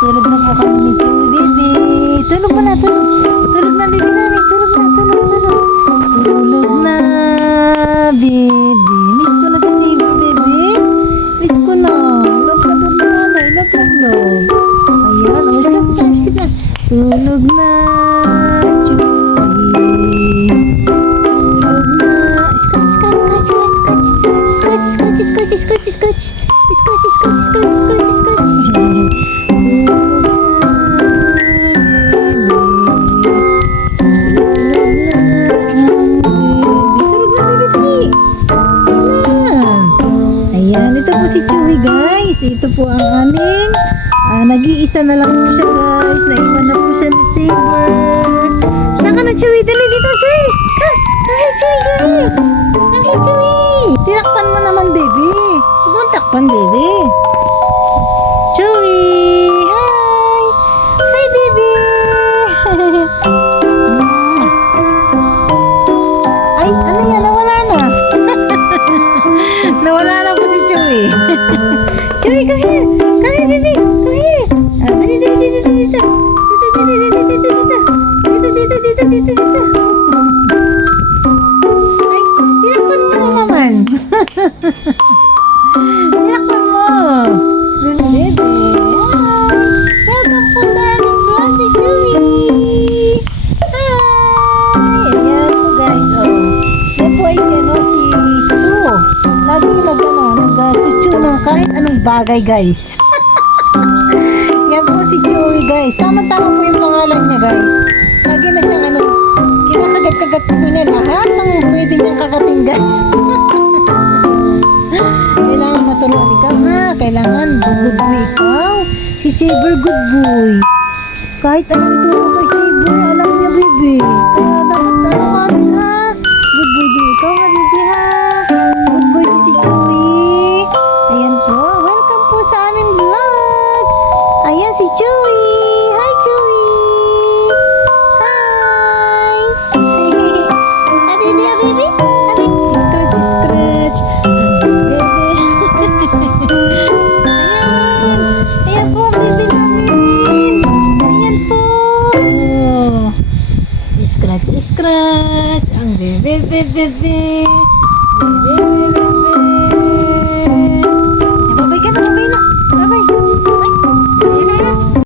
Tulog na po kami ni Chewy, baby. Tulog mo na, tulog. Tulog na, baby namin. Tulog na, tulog, tulog. Tulog na, baby. Miss ko na si Saber, baby. Miss ko na. Love, love, love, nanay. Love, love, love. Ayan, oh, sleep na, sleep na. Tulog na, Chewy. Tulog na. Scratch, scratch, scratch, scratch, scratch. Scratch, scratch, scratch, scratch, scratch. Scratch, scratch, scratch, scratch, scratch. Ayan, ito po si Chewy, guys. Ito po ang aming nag-iisa na lang po siya, guys. Naiwan na po siya ni Saber. Saan ka na, Chewy? Dali dito, Chewy. Dali, Chewy, dali. Dali, Chewy. Tinakpan mo naman, baby. Huwag mong takpan, baby. Chewy! Hi! Hi, baby! Ay, ano yan? Nawala na. Nawala na po si Chewy. Chewy, come here. Come here, baby. Come here. Dali, dali, dali, dali, dito. Dito, dali, dali, dito, dito. Dito, dito, dito, dito, dito. Ay, tinakpan mo na naman. Tinakpan mo. Baby. Hi. Welcome po sa aming vlog ni Chewy. Hi. Ayan po, guys. Oh. Yan po ay si Chu. Lagi nag-chuchu ng kahit anong bagay, guys. Yan po si Chewy, guys. Tama-tama po yung pangalan niya, guys. Lagi na siyang kinakagat-kagat po niya lahat ng pwede niyang kagatin, guys. Kailangan maturuan ikaw, ha? Kailangan good boy ikaw. Si Saber, good boy. Kahit anong ituro kay Saber, alam niya, baby. Kaya dapat taruhanin, ha? Good boy din ikaw, ha, baby, ha? Good boy din si Chewy. Ayan po. Welcome po sa aming vlog. Ayan si Chewy. Hi, Chewy. Hi. Hi, baby, hi, baby. Hi, baby. Scratch, scratch. Baby. Ayan. Ayan po, baby namin. Ayan po. Oh. Scratch, scratch. Ang bebe, bebe, bebe. Bebe, bebe.